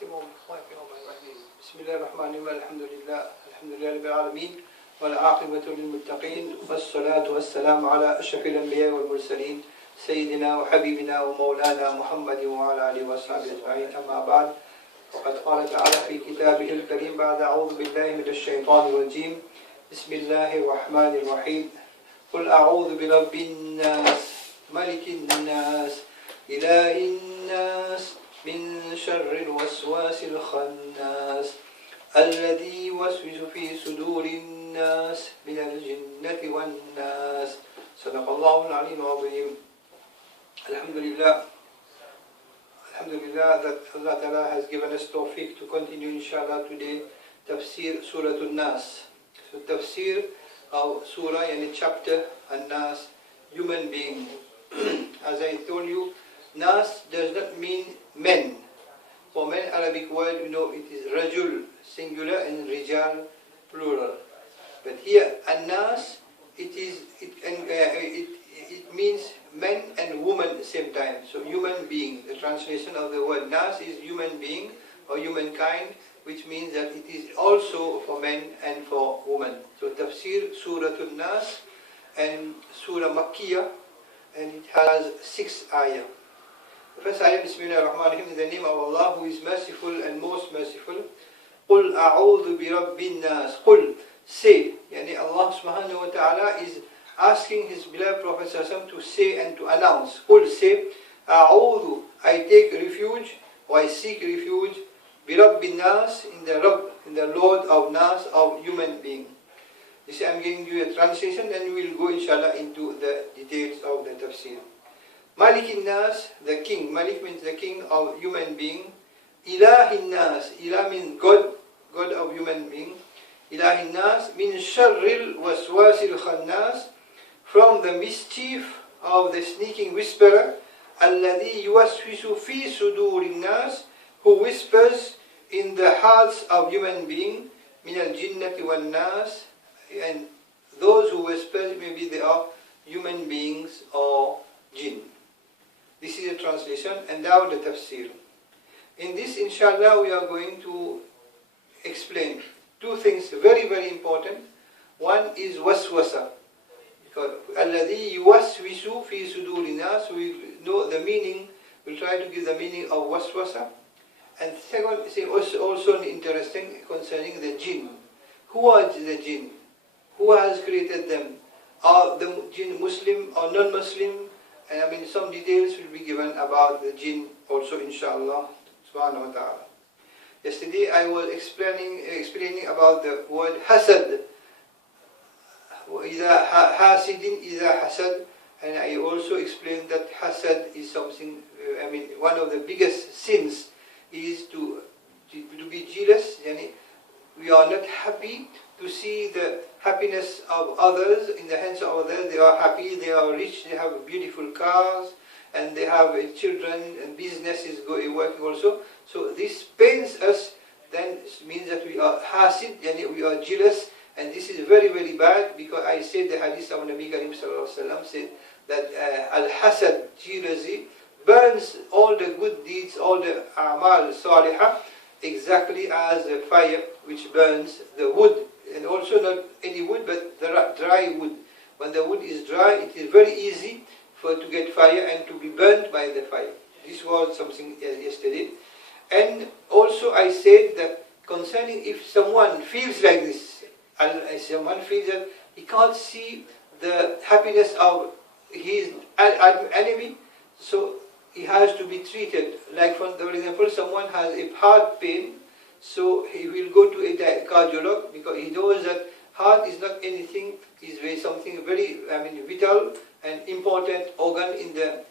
بسم الله الرحمن الرحيم الحمد لله رب العالمين والعاقبة للمتقين والصلاة والسلام على أشرف الأنبياء والمرسلين سيدنا وحبيبنا ومولانا محمد وعلى آله وصحبه أجمعين أما بعد وقد قال تعالى في كتابه الكريم بعد أعوذ بالله من الشيطان الرجيم بسم الله الرحمن الرحيم قل أعوذ برب الناس ملك الناس إله الناس من شر الوسواس الخناس الذي يوسوس في صدور الناس من الجنة والناس صدق الله العلي العظيم. Alhamdulillah that Allah Ta'ala has given us tawfiq to continue inshallah today Tafseer Surah Al-Naas. So Tafseer of Surah and chapter Al-Nas, human being. As I told you, Nas does not mean men. For men, Arabic word, you know, it is Rajul singular and Rijal plural. But here, Al-Nas, it means men and woman at the same time. So human being, the translation of the word Nas is human being or humankind, which means that it is also for men and for women. So Tafsir Surah Al-Nas and Surah Makkiyah, and it has 6 ayah. The first ayah, Bismillah ar-Rahman ar-Rahim, in the name of Allah who is merciful and most merciful. قُلْ أَعُوذُ بِرَبِّ النَّاسِ قُلْ, say, yani Allah subhanahu wa ta'ala is asking his beloved Prophet to say and to announce. قُلْ, say, أَعُوذُ, I take refuge or I seek refuge بِرَبِّ النَّاسِ, in the Lord of Nas, of human being. This I'm giving you a translation, then we will go inshallah into the details of the tafsir. Malik Nas, the king. Malik means the king of human being. Ilah Nas, Ilah means God, God of human being. Ilah Nas, min sharril waswasil khannas, from the mischief of the sneaking whisperer. Alladhi yuwaswisu fi sudurin nas, who whispers in the hearts of human being. Min al-jinnati wan nas, and those who whisper, maybe they are human beings or jinn. This is a translation, and now the tafsir. In this, inshallah, we are going to explain 2 things very, very important. One is waswasa. Because alladhi yuwaswisu fi suduri nas, we know the meaning, we'll try to give the meaning of waswasa. And second is also interesting concerning the jinn. Who are the jinn? Who has created them? Are the jinn Muslim or non-Muslim? And I mean, some details will be given about the jinn also, inshallah, subhanahu wa ta'ala. Yesterday I was explaining about the word hasad. إِذَا حَاسِدٍ إِذَا حَسَدٍ. And I also explained that hasad is something, one of the biggest sins is to be jealous. Yani, we are not happy to see the happiness of others in the hands of others. They are happy, they are rich, they have beautiful cars, and they have children, and business is working also. So this pains us, then it means that we are hasid, yani we are jealous, and this is very, very bad, because I said the hadith of Nabi Karim sallallahu alaihi wasallam said that al-hasad, jealousy, burns all the good deeds, all the a'mal salihah, exactly as a fire which burns the wood. And also not any wood, but the dry wood. When the wood is dry, it is very easy to get fire and to be burnt by the fire. This was something yesterday. And also I said that concerning if someone feels like this, someone feels that he can't see the happiness of his enemy, so he has to be treated. Like for example, someone has a heart pain, so he will go to a cardiologist, because he knows that heart is not anything, is something very vital and important organ in the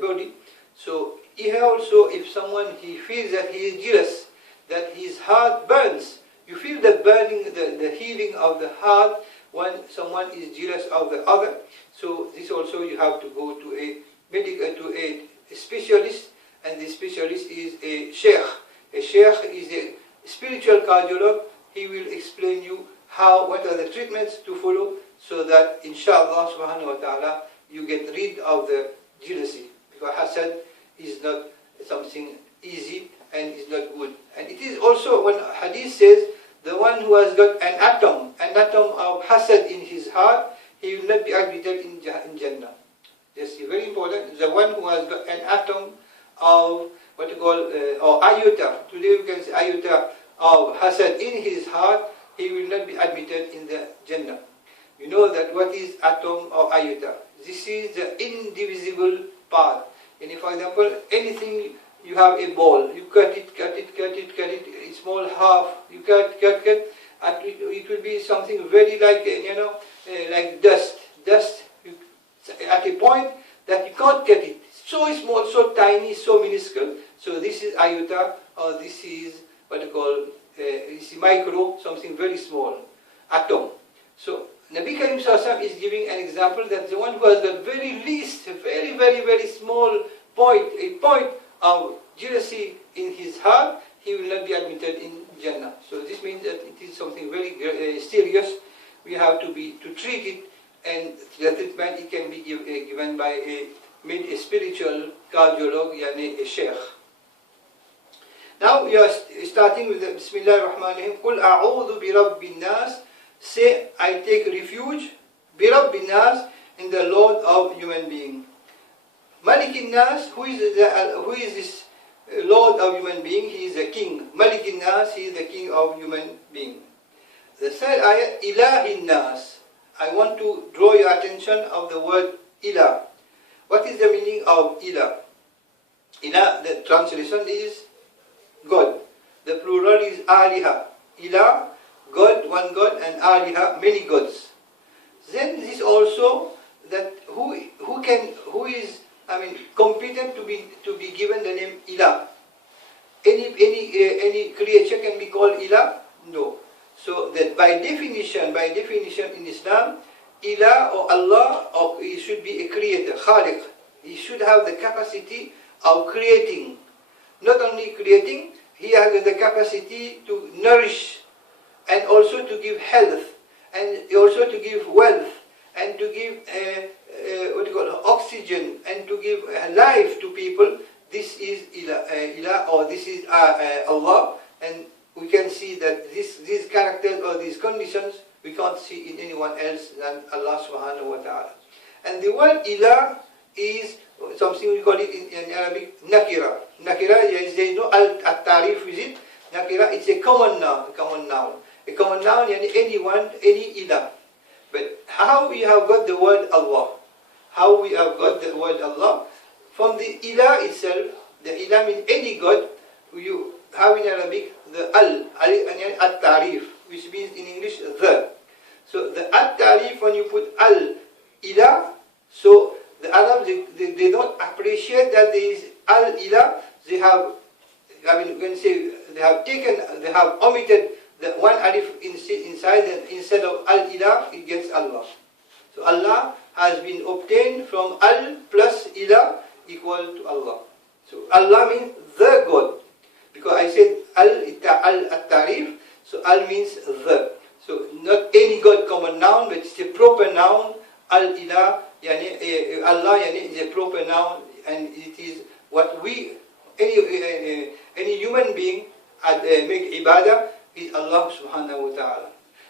body. So here also, if someone he feels that he is jealous, that his heart burns, you feel the burning, the healing of the heart when someone is jealous of the other. So this also you have to go to a specialist, and the specialist is a sheikh. A sheikh is a spiritual cardiologist. He will explain you what are the treatments to follow, so that inshallah subhanahu wa ta'ala you get rid of the jealousy. Because hasad is not something easy, and is not good. And it is also when hadith says, the one who has got an atom of hasad in his heart, he will not be admitted in Jannah. That's very important. The one who has got an atom of what you call, or iota, today we can say iota of hasad in his heart, he will not be admitted in the Jannah. You know that what is atom or iota? This is the indivisible part. And if, for example, anything, you have a ball, you cut it, a small half, you cut, and it will be something very like, like dust. At a point that you can't cut it. So small, so tiny, so minuscule. So this is iota, or this is what you call, this is micro, something very small, atom. So Nabi Karim Sallallahu is giving an example that the one who has the very least, very small point, a point of jealousy in his heart, he will not be admitted in Jannah. So this means that it is something very serious. We have to treat it, and the treatment it can be given by a spiritual cardiologist, yani a sheikh. Now we are starting with the Bismillah ar-Rahman ar-Rahim. Qul a'udhu bi Rabbin Nas. Say, I take refuge bi Rabbin Nas, in the Lord of human being. Malikin Nas, who is this Lord of human being? He is the king. Malikin Nas, he is the king of human being. The third ayat, Ilahin Nas. I want to draw your attention of the word Ilah. What is the meaning of Ilah? Ilah, the translation is God. The plural is Aliha. Ilah, God, one God, and Aliha, many gods. Then this also that who is competent to be given the name Ilah. Any creature can be called Ilah? No. So that by definition in Islam, Ilah or Allah, or he should be a creator, Khaliq. He should have the capacity of creating. Not only creating, he has the capacity to nourish, and also to give health, and also to give wealth, and to give oxygen, and to give life to people. This is Ilah, or this is Allah, and we can see that these characters or these conditions we can't see in anyone else than Allah subhanahu wa ta'ala. And the word Ilah is something we call it in Arabic nakira. Nakira, there is no al-tarif with it. Nakira, it's a common noun. A common noun, anyone, any Ilah. But how we have got the word Allah? How we have got the word Allah? From the Ilah itself, the Ilah means any God. You have in Arabic the al-tarif, which means in English the. So the al-tarif, when you put al-Ilah, so the Arabs, they don't appreciate that there is al-Ilah. They have, they have omitted the one alif inside, and instead of al-Ilah, it gets Allah. So Allah has been obtained from al plus Ilah equal to Allah. So Allah means the God. Because I said al-tarif, so al means the. So not any God common noun, but it's a proper noun. Al-Ilah, Allah is a proper noun, and it is what any human being make ibadah is Allah subhanahu wa ta'ala.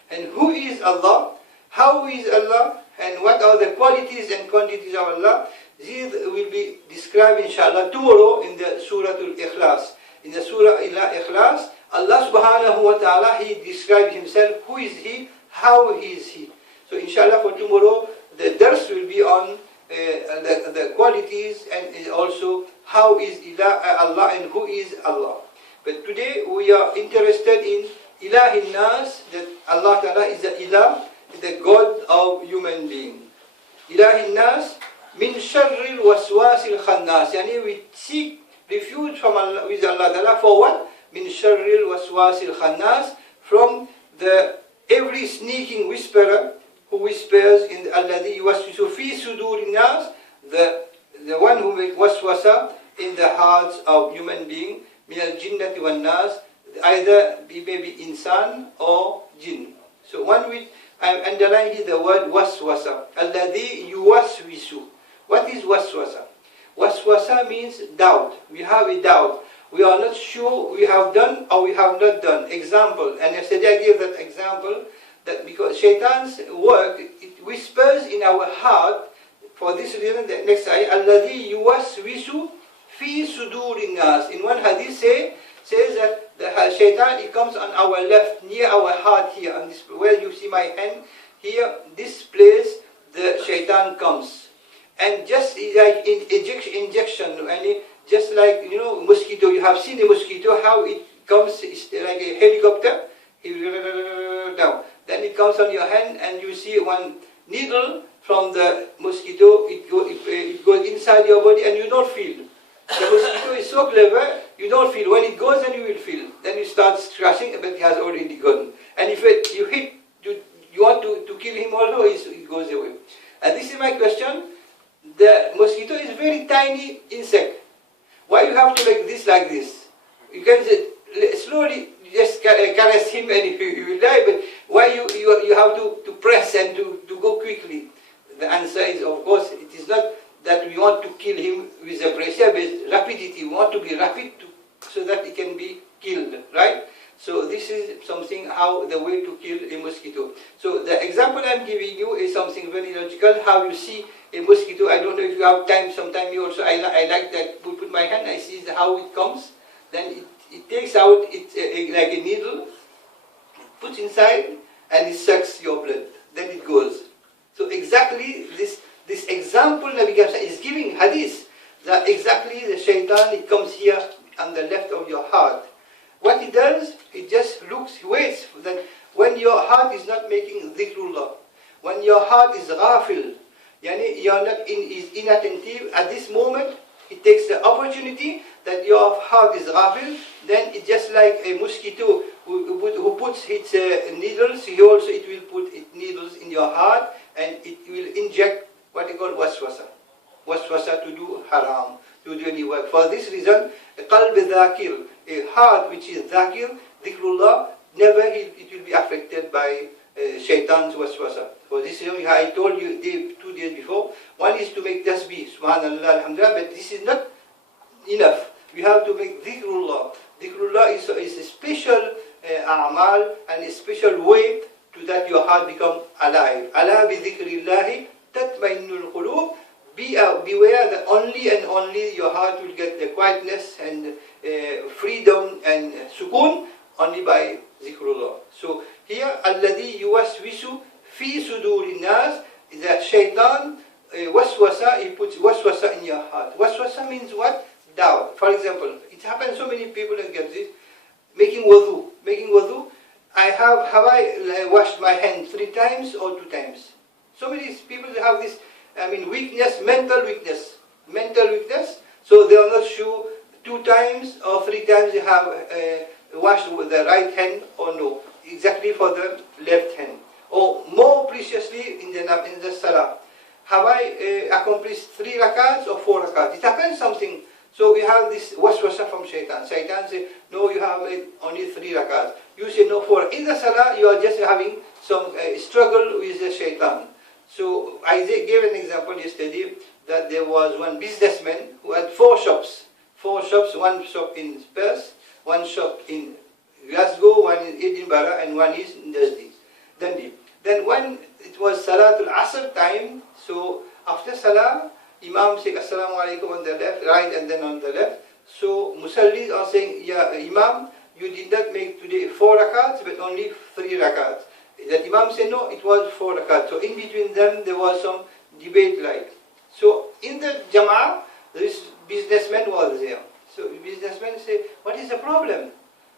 And who is Allah? How is Allah? And what are the qualities and quantities of Allah? These will be described inshallah tomorrow in the Surah Al-Ikhlas. In the Surah Al-Ikhlas, Allah subhanahu wa ta'ala, He describes Himself, who is He, how is He. So inshallah for tomorrow, the dars will be on the qualities, and also how is Allah and who is Allah. But today we are interested in Ilahin Nas, that Allah Ta'ala is the Ilah, the God of human being. Ilahin Nas, min sharril waswasil khannas. We seek refuge from Allah, with Allah Ta'ala, for what? Min sharril waswasil khannas, from the every sneaking whisperer who whispers in the alladhi yuwaswisu fi sudurin nas, the one who makes waswasa in the hearts of human being, min al-jinnati wan nas, either he may be insan or jinn. So one which I am underlining the word waswasa, alladhi yuwaswisu. What is waswasa? Waswasa means doubt. We have a doubt. we are not sure we have done or we have not done. Example, and yesterday I gave that example, that because Shaitan's work, it whispers in our heart. For this reason, the next ayah, الَّذِي يُوَسْوِسُ فِي صُدُورِ النَّاسِ. In one hadith says that the Shaitan, it comes on our left, near our heart here, on this, where you see my hand, here, this place, the Shaitan comes. And just like in injection, and just like, you know, mosquito, you have seen a mosquito, how it comes, it's like a helicopter, down. Then it comes on your hand, and you see one needle from the mosquito, it goes inside your body, and you don't feel. The mosquito is so clever, you don't feel. When it goes, then you will feel. Then you start scratching, but it has already gone. And if you hit, you want to kill him also, it goes away. And this is my question. The mosquito is a very tiny insect. Why you have to make this like this? You can slowly just caress him and he will die, but why you have to press and to go quickly? The answer is, of course, it is not that we want to kill him with a pressure, but rapidity. We want to be rapid so that it can be killed, right? So this is something, how the way to kill a mosquito. So the example I'm giving you is something very logical, how you see a mosquito. I don't know if you have time, sometime you also, I like that, put my hand, I see how it comes. Then it takes out, like a needle, puts inside, and it sucks your blood. Then it goes. So exactly this example Nabi is giving hadith, that exactly the Shaitan, it comes here on the left of your heart. What it does, it just waits that when your heart is not making dhikrullah, when your heart is ghafil, yani you are not is inattentive at this moment, it takes the opportunity that your heart is ghafil, then it's just like a mosquito who puts its needles, it will put its needles in your heart, and it will inject what you call waswasa. Waswasa to do haram, to do any work. For this reason, a qalb dhakir, a heart which is dhakir, dhikrullah, never it will be affected by shaitan's waswasa. For this reason, I told you 2 days before, one is to make tasbih, subhanallah, alhamdulillah, but this is not enough. We have to make dhikrullah. Dhikrullah is a special a'mal and a special way to that your heart become alive. Ala bi dhikrillahi tatma'innul qulub. Beware that only and only your heart will get the quietness and freedom and sukoon only by dhikrullah. So here, alladhi yuwaswisu fi sudurin nas, is that shaitan waswasa, he puts waswasa in your heart. Waswasa means what? Doubt. For example, it happens so many people get this, making wudu. Have I washed my hands 3 times or 2 times? So many people have this, weakness, mental weakness. So they are not sure 2 times or 3 times they have washed with the right hand or no. Exactly for the left hand. Or more preciously in the salah. Have I accomplished 3 rakats or 4 rakats? It happens something. So we have this waswasa from shaitan. Shaitan says, no, you have made only 3 rakats. You say no, 4. In the salah, you are just having some struggle with the shaitan. So I gave an example yesterday that there was one businessman who had 4 shops. 4 shops, 1 shop in Perth, 1 shop in Glasgow, 1 in Edinburgh, and 1 is in Dundee. Then when it was Salatul Asr time, so after Salah, Imam said Assalamu alaikum on the left, right, and then on the left. So Musallis are saying, yeah, Imam, you did not make today 4 rakats, but only 3 rakats. That Imam said, no, it was 4 rakats. So in between them, there was some debate like. So in the Jama'ah, this businessman was there. So the businessman said, what is the problem?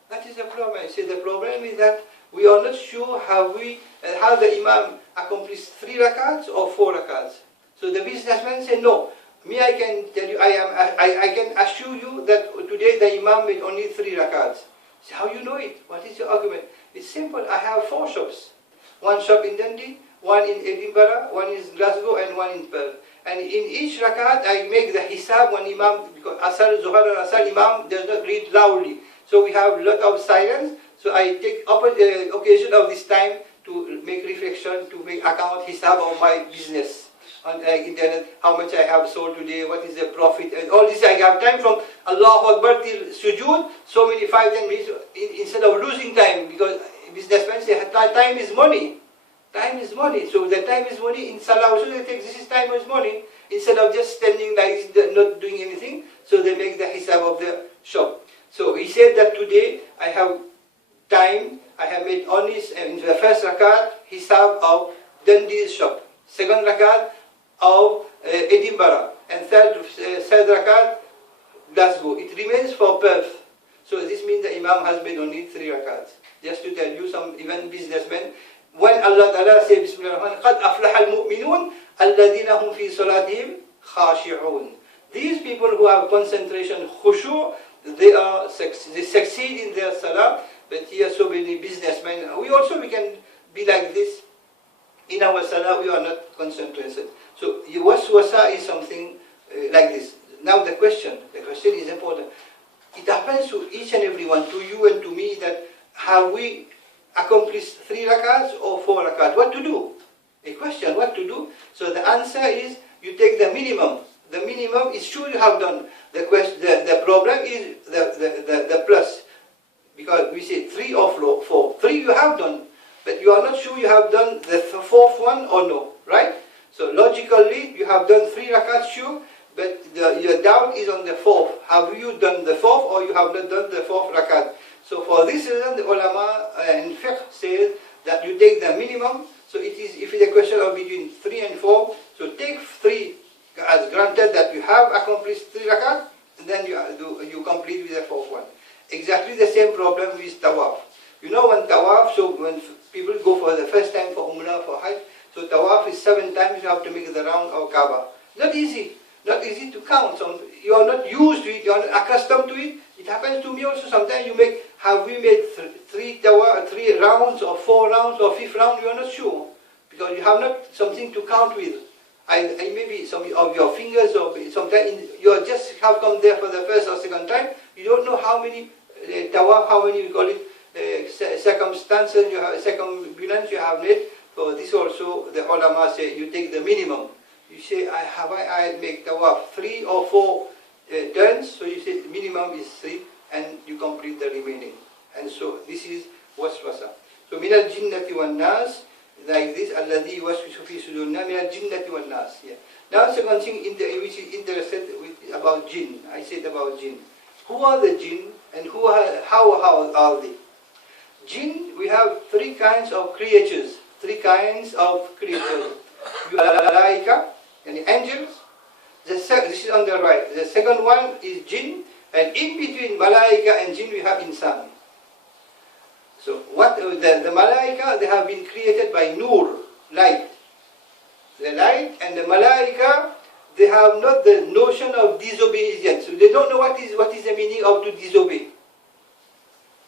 That is the problem. I said, the problem is that we are not sure how the Imam accomplished 3 rakats or 4 rakats. So the businessman said, no, I can tell you, I can assure you that today the Imam made only 3 rakats. So how you know it? What is your argument? It's simple. I have 4 shops. 1 shop in Dundee, 1 in Edinburgh, 1 in Glasgow, and 1 in Perth. And in each rakat, I make the hisab when Imam, because Asar, Zuhar, and Asar, Imam does not read loudly. So we have a lot of silence. So I take occasion of this time to make reflection, to make account hisab of my business. on internet, how much I have sold today, what is the profit, and all this. I have time from Allahu Akbar till sujood, so many 5-10 minutes, instead of losing time, because businessmen say time is money. Time is money. So the time is money. In Salah also they take this is time is money. Instead of just standing like not doing anything, so they make the hisab of the shop. So he said that today I have time, I have made only in the first rakat hisab of Dundee's shop, second rakat of Edinburgh, and third rakat Glasgow. It remains for Perth. So this means the Imam has made only 3 rakats. Just to tell you, some even businessmen, when Allah Ta'ala says Bismillahir-Rahmanir-Rahim, قَدْ أَفْلَحَ الْمُؤْمِنُونَ الَّذِينَ هُمْ فِي صَلَاتِهِمْ خَاشِعُونَ. These people who have concentration, khushu', they succeed in their salah. But here so many businessmen, we can be like this. In our salah we are not concentrated. So waswasa is something like this. Now the question is important. It happens to each and every one, to you and to me, that have we accomplished 3 rakats or 4 rakats? What to do? A question, what to do? So the answer is, you take the minimum. The minimum is sure you have done. The problem is the plus. Because we say 3 or 4. 3 you have done, but you are not sure you have done the 4th one or no, right? So logically, you have done 3 rakats sure, but your doubt is on the 4th. Have you done the 4th or you have not done the 4th rakat? So for this reason, the ulama and fiqh says that you take the minimum. So it is, if it's a question of between 3 and 4, so take 3 as granted that you have accomplished 3 rakat, and then you complete with the 4th one. Exactly the same problem with tawaf. You know, when tawaf, so when people go for the first time for umrah, for hajj, so tawaf is 7 times you have to make the round of Kaaba. Not easy to count. So you are not used to it, you are not accustomed to it. It happens to me also. Sometimes have we made 3 rounds or 4 rounds or 5th round? You are not sure, because you have not something to count with. I maybe some of your fingers, or sometimes you just have come there for the first or second time. You don't know how many tawaf, how many we call it circumstances, circumambulance you have made. So this also the ulama say you take the minimum. You say I make tawaf 3 or 4 turns. So you say minimum is 3, and you complete the remaining. And so this is waswasa. So min al-jinnati wan-nas, like this, alladhi yuwaswisu fi sudurina min al-jinnati wan-nas. Yeah. Now second thing which is interested about jinn. I said about jinn. Who are the jinn and how are they? Jinn, we have 3 kinds of creatures. 3 kinds of creatures. You have malaika, and angels. This is on the right. The second one is jinn, and in between malaika and jinn we have insan. So what the malaika, they have been created by nur, light. The light and the malaika, they have not the notion of disobedience. So they don't know what is the meaning of to disobey.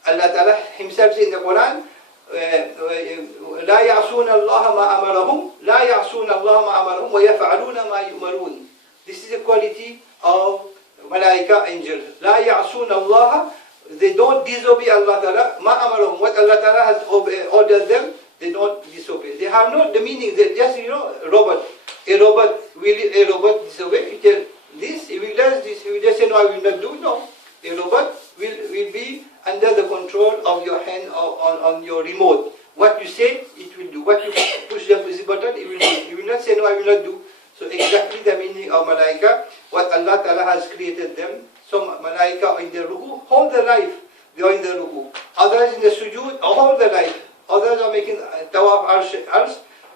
Allah Ta'ala himself says in the Quran, لا يعصون الله ما أمرهم لا يعصون الله ما أمرهم ويفعلون ما يؤمرون. This is the quality of malaika angels. لا يعصون الله, they don't disobey Allah Ta'ala. ما أمرهم, what Allah Ta'ala has ordered them, they don't disobey. They have not the meaning. They just, robot. Will a robot disobey? You tell this, he will do this, he will just say no, I will not do. No. A robot will be under the control of your hand or on your remote. What you say, it will do. What you push the button, it will do. You will not say no, I will not do. So exactly the meaning of malaika, what Allah Ta'ala has created them. Some malaika are in the ruku, hold their life. They are in the ruku. Others in the sujood, hold their life. Others are making tawaf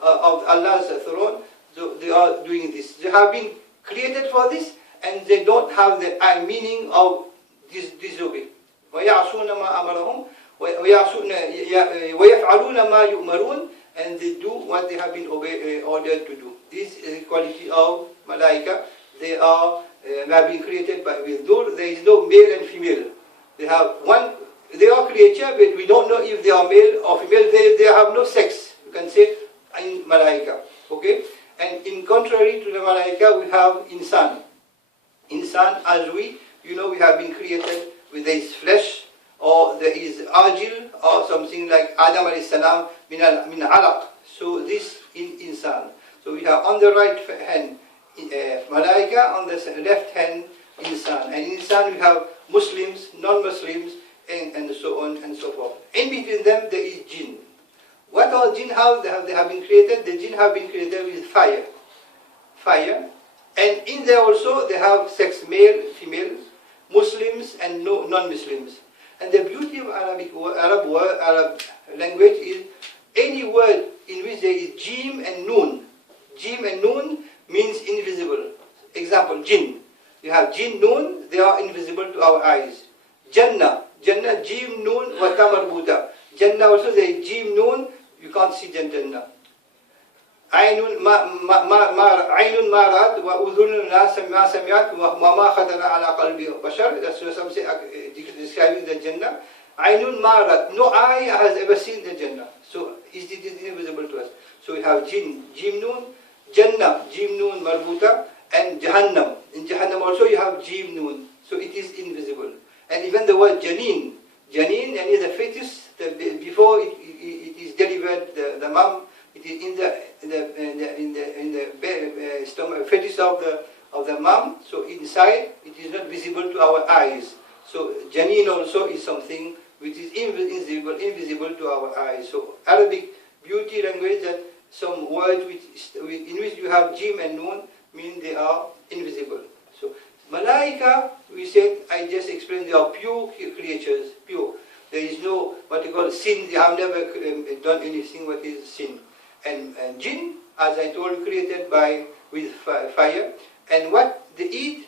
of Allah's throne. So they are doing this. They have been created for this, and they don't have the meaning of disobey. وَيَعْصُونَ مَا أَمَرَهُمْ وَيَفْعَلُونَ مَا يُؤْمَرُونَ, and they do what they have been ordered to do. This is the quality of malaika. They have been created with nur. There is no male and female. They are creature, but we don't know if they are male or female. They have no sex. You can say in malaika. Okay? And in contrary to the malaika, we have insan. Insan, as we have been created with his flesh, or there is ajil, or something like Adam alayhi salam min alaq. So this in insan. So we have on the right hand Malaika, on the left hand Insan. And Insan we have Muslims, non-Muslims, and so on and so forth. In between them there is Jinn. What all Jinn have? They have been created. The Jinn have been created with fire. Fire. And in there also they have sex, male, female, Muslims and non-Muslims. And the beauty of Arab language is any word in which there is Jim and Noon. Jim and Noon means invisible. Example, Jinn. You have Jinn, Noon, they are invisible to our eyes. Jannah, Jim, Noon, wa Marbuta. Jannah also there is Jim, Noon, you can't see Jannah. Ainun marat wa udhunun ma sami'at wa ma khatara ala qalbi bashar. That's what some say describing the Jannah. Ainun marat, no eye has ever seen the Jannah. So it is invisible to us. So we have Jinn, Jim, Noon, Jannah, Jim, Noon, Marbuta, and Jahannam. In Jahannam also you have Jim, Noon. So it is invisible. And even the word Janeen, Janeen, and is a fetus. Before it is delivered, the mom, it is in the stomach, fetus of the mom. So inside it is not visible to our eyes. So Janeen also is something which is invisible to our eyes. So Arabic beauty language, that some words in which you have Jim and Noon mean they are invisible. So Malaika, we said, I just explained, they are pure creatures, pure. There is no what you call sin. They have never done anything what is sin. And Jinn, as I told you, created with fire. And what they eat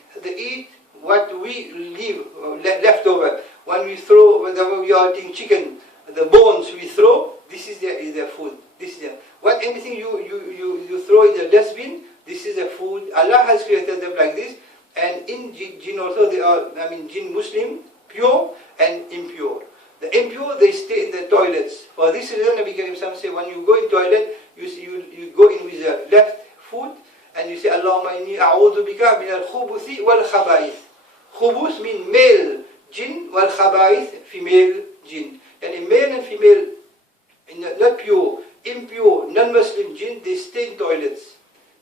what we leave left over. When we throw, whenever we are eating chicken, the bones we throw, this is their food. This is what anything you throw in the dustbin, this is the food. Allah has created them like this. And in Jinn also they are, Jinn Muslim, pure and impure. The impure, they stay in the toilets. For this reason, Nabi Karim say, when you go in toilet, you go in with the left foot, and you say, Allahumma inni a'udhu bika min al-khubuthi wal-khaba'ith. Khubus mean male jinn, wal-khaba'ith, female jinn. And a male and female, not pure, impure, non-Muslim jinn, they stay in toilets.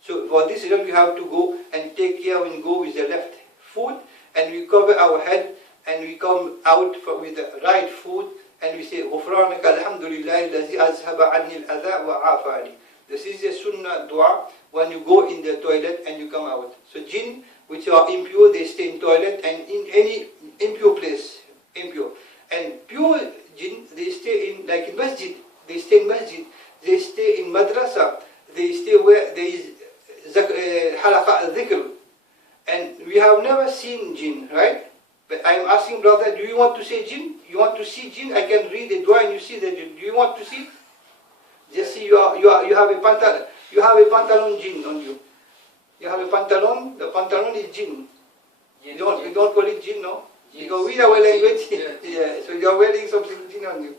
So for this reason, we have to go and take care when we go with the left foot, and we cover our head, and we come out with the right foot, and we say, غُفْرَانَكَ الْحَمْدُ لِلَّهِ الَّذِي أَذْهَبَ عَنِّي الْأَذَى وَعَافَانِي. This is a sunnah dua when you go in the toilet and you come out. So jinn, which are impure, they stay in toilet and in any impure place, impure. And pure jinn, they stay in, like in masjid, they stay in masjid, they stay in madrasa, they stay where there is halaqa al-dhikr. And we have never seen jinn, right? But I am asking brother, do you want to say jinn? You want to see jinn? I can read the dua and you see the jinn. Do you want to see? Just see you have a pantalon jinn on you. You have a pantalon, the pantalon is jinn. You don't call it jinn, no? Jinn. Because we our language, yeah. So you are wearing something jinn on you.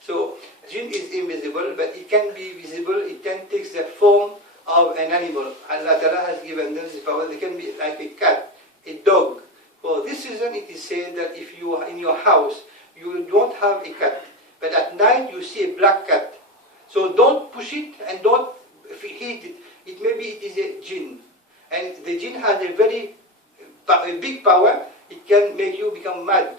So jinn is invisible, but it can be visible. It can take the form of an animal. Allah Ta'ala has given them this power. They can be like a cat, a dog. For this reason, it is said that if you are in your house, you don't have a cat, but at night you see a black cat. So don't push it and don't hit it. It maybe it is a jinn, and the jinn has a very big power. It can make you become mad.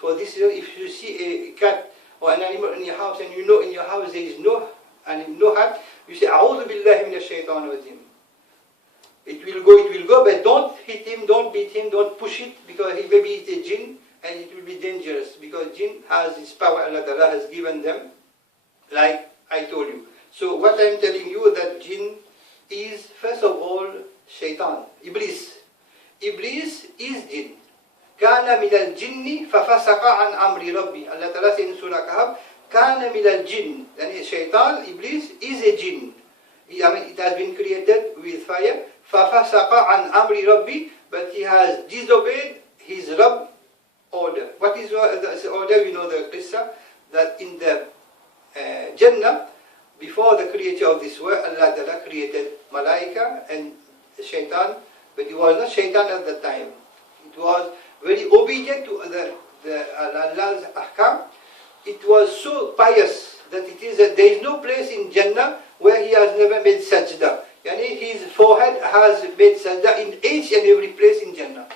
For this reason, if you see a cat or an animal in your house, and you know in your house there is no hat, you say, "A'udhu billahi minash shaitanir rajim." It will go, but don't hit him, don't beat him, don't push it, because maybe it's a jinn, and it will be dangerous, because jinn has this power Allah Ta'ala has given them, like I told you. So what I am telling you, that jinn is, first of all, shaitan, Iblis. Iblis is jinn. كَانَ مِنَ الْجِنِّ فَفَسَقَ عَنْ أَمْرِ رَبِّي. Allah Ta'ala says in Surah Kahf, كَانَ مِنَ الْجِنِّ. And shaitan, Iblis, is a jinn. It has been created with fire. فَفَسَقَ عَنْ أَمْرِ رَبِّي. But he has disobeyed his Rabb order. What is the order? We know the qissa, that in the Jannah, before the creator of this world, Allah Ta'ala created Malaika and Shaitan, but it was not Shaitan at the time. It was very obedient to Allah's ahkam. It was so pious that there is no place in Jannah where he has never made sajda. Yani his forehead has made sajda in each and every place in Jannah.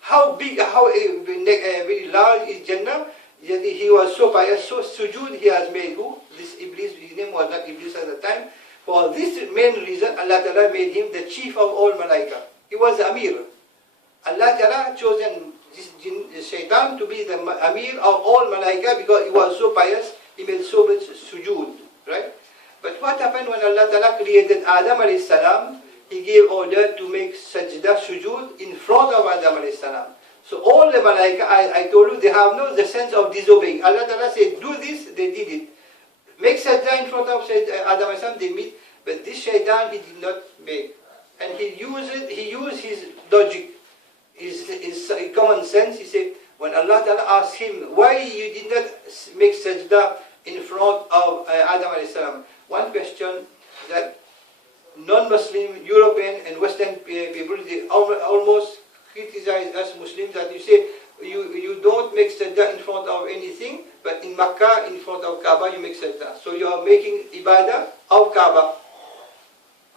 How big, how very large is Jannah? He was so pious, so sujood he has made. Who? This Iblis, his name was not Iblis at the time. For this main reason, Allah Ta'ala made him the chief of all malaika. He was the Amir. Allah Ta'ala chosen this shaitan to be the Amir of all malaika because he was so pious, he made so much sujood, right? But what happened when Allah Ta'ala created Adam alayhi salam? He gave order to make sajda sujood in front of Adam alayhi salam. So all the malaika, I told you, they have no the sense of disobeying. Allah Ta'ala said, do this, they did it. Make sajda in front of Adam alayhi salam, they meet. But this shaitan, he did not make. And he used his logic, his common sense. He said, when Allah Ta'ala asked him, why you did not make sajda in front of Adam alayhi salam? One question that non-Muslim, European and Western people, they almost criticize us Muslims that you say, you don't make sajda in front of anything, but in Makkah, in front of Kaaba, you make sajda. So you are making ibadah of Kaaba.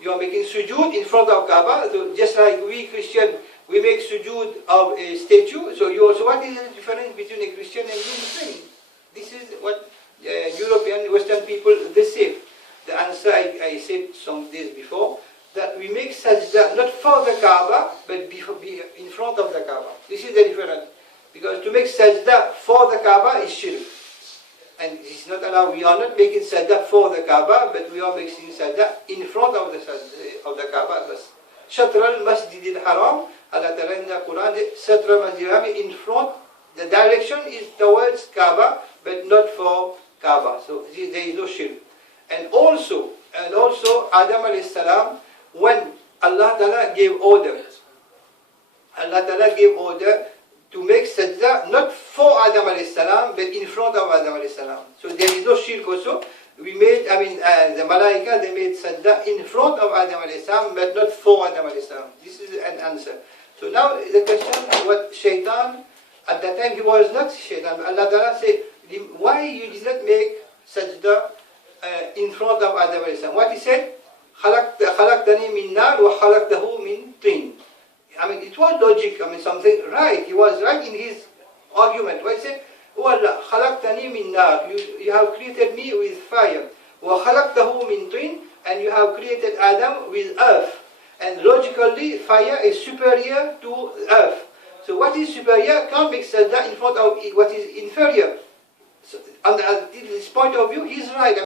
You are making sujood in front of Kaaba. So just like we Christian, we make sujood of a statue. So you also, what is the difference between a Christian and a Muslim? This is what European, Western people, they say. The answer I said some days before, that we make sajda not for the Kaaba, but in front of the Kaaba. This is the difference. Because to make sajda for the Kaaba is shirk. And it's not allowed. We are not making sajda for the Kaaba, but we are making sajda in front of the Kaaba. Shatr al-Masjid al-Haram, Allah Ta'ala in the Quran, Shatr al-Masjid al-Haram, in front, the direction is towards Kaaba, but not for Kaaba. So there is no shirk. And also Adam alayhi salam, when Allah Ta'ala gave order to make sajda not for Adam alayhi salam, but in front of Adam alayhi salam. So there is no shirk also. We made, the malaika, they made sajda in front of Adam alayhi salam, but not for Adam alayhi salam. This is an answer. So now the question, what shaitan, at that time he was not shaitan. Allah Ta'ala said, why you did not make sajda in front of Adam alayhi salam? What he said? خَلَقْتَنِي مِنْ نَارٍ وَخَلَقْتَهُ مِنْ طِينٍ. It was logic, something right. He was right in his argument. What he said? Oh Allah, خَلَقْتَنِي مِنْ نَارٍ. You have created me with fire. وَخَلَقْتَهُ مِنْ طِينٍ. And you have created Adam with earth. And logically, fire is superior to earth. So what is superior can't make sajda in front of what is inferior. So, under this point of view, he's right.